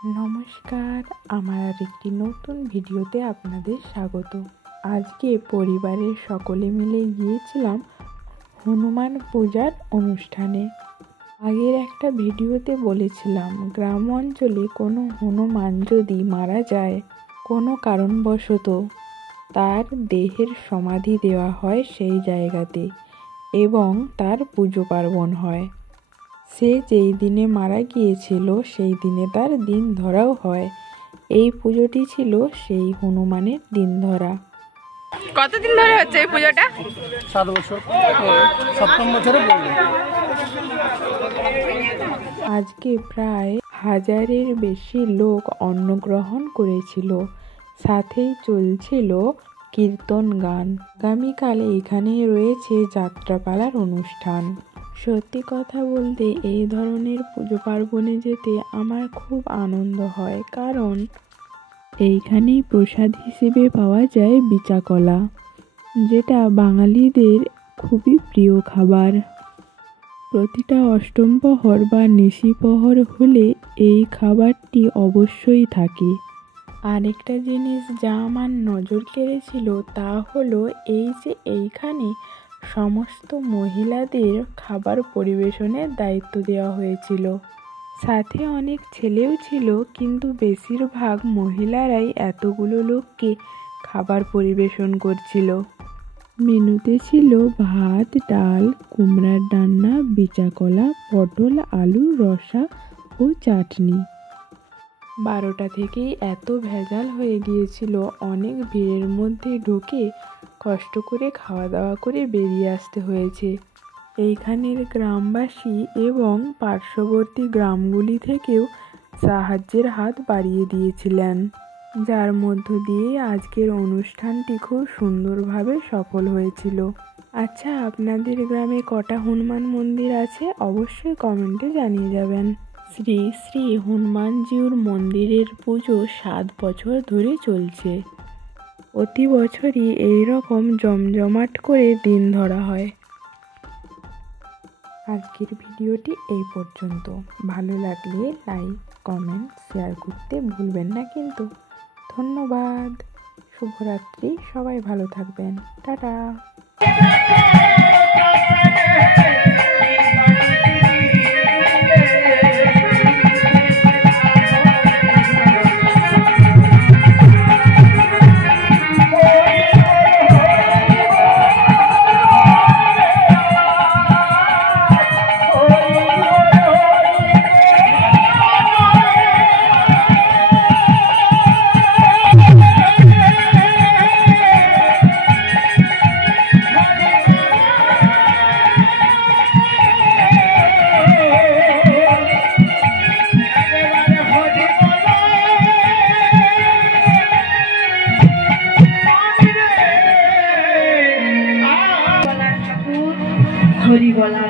নমস্কার, আমার আরেকটি নতুন ভিডিওতে আপনাদের স্বাগত। আজকে পরিবারের সকলে মিলে গিয়েছিলাম হনুমান পূজার অনুষ্ঠানে। আগের একটা ভিডিওতে বলেছিলাম গ্রাম অঞ্চলে কোনো হনুমান যদি মারা যায় কোনো কারণবশত, তার দেহের সমাধি দেওয়া হয় সেই জায়গাতে এবং তার পুজো পার্বণ হয়। সে যেই দিনে মারা গিয়েছিল সেই দিনে তার দিন ধরাও হয়। এই পুজোটি ছিল সেই হনুমানের দিন ধরা। কতদিন ধরে হচ্ছে এই পুজোটা? 7 বছর, 7ম বছরে পড়লো। আজকে প্রায় 1000-এর বেশি লোক অন্নগ্রহণ করেছিল, সাথেই চলছিল কীর্তন গান। আগামীকাল এখানে রয়েছে যাত্রাপালার অনুষ্ঠান। সত্যি কথা বলতে এই ধরনের পুজো পার্বণে যেতে আমার খুব আনন্দ হয়, কারণ এইখানেই প্রসাদ হিসেবে পাওয়া যায় বিচা কলা, যেটা বাঙালিদের খুবই প্রিয় খাবার। প্রতিটা অষ্টম প্রহর বা নিশি প্রহর হলে এই খাবারটি অবশ্যই থাকে। আরেকটা জিনিস যা আমার নজর কেড়েছিল তা হলো এই যে এইখানে সমস্ত মহিলাদের খাবার পরিবেশনের দায়িত্ব দেওয়া হয়েছিল। সাথে অনেক ছেলেও ছিল, কিন্তু বেশিরভাগ মহিলারাই এতগুলো লোককে খাবার পরিবেশন করছিল। মেনুতে ছিল ভাত, ডাল, কুমড়ার ডান্না, বিচা কলা, পটল, আলুর রসা ও চাটনি। 12টা থেকেই এত ভেজাল হয়ে গিয়েছিল, অনেক ভিড়ের মধ্যে ঢুকে কষ্ট করে খাওয়া দাওয়া করে বেরিয়ে আসতে হয়েছে। এইখানের গ্রামবাসী এবং পার্শ্ববর্তী গ্রামগুলি থেকেও সাহায্যের হাত বাড়িয়ে দিয়েছিলেন, যার মধ্য দিয়ে আজকের অনুষ্ঠানটি খুব সুন্দরভাবে সফল হয়েছিল। আচ্ছা, আপনাদের গ্রামে কটা হনুমান মন্দির আছে অবশ্যই কমেন্টে জানিয়ে যাবেন। শ্রী শ্রী হনুমানজিউর মন্দিরের পুজো 7 বছর ধরে চলছে। প্রতি বছরই এইরকম জমজমাট করে দিন ধরা হয়। আজকের ভিডিওটি এই পর্যন্ত। ভালো লাগলে লাইক, কমেন্ট, শেয়ার করতে ভুলবেন না কিন্তু। ধন্যবাদ। শুভরাত্রি। সবাই ভালো থাকবেন। টাটা। হরি বলা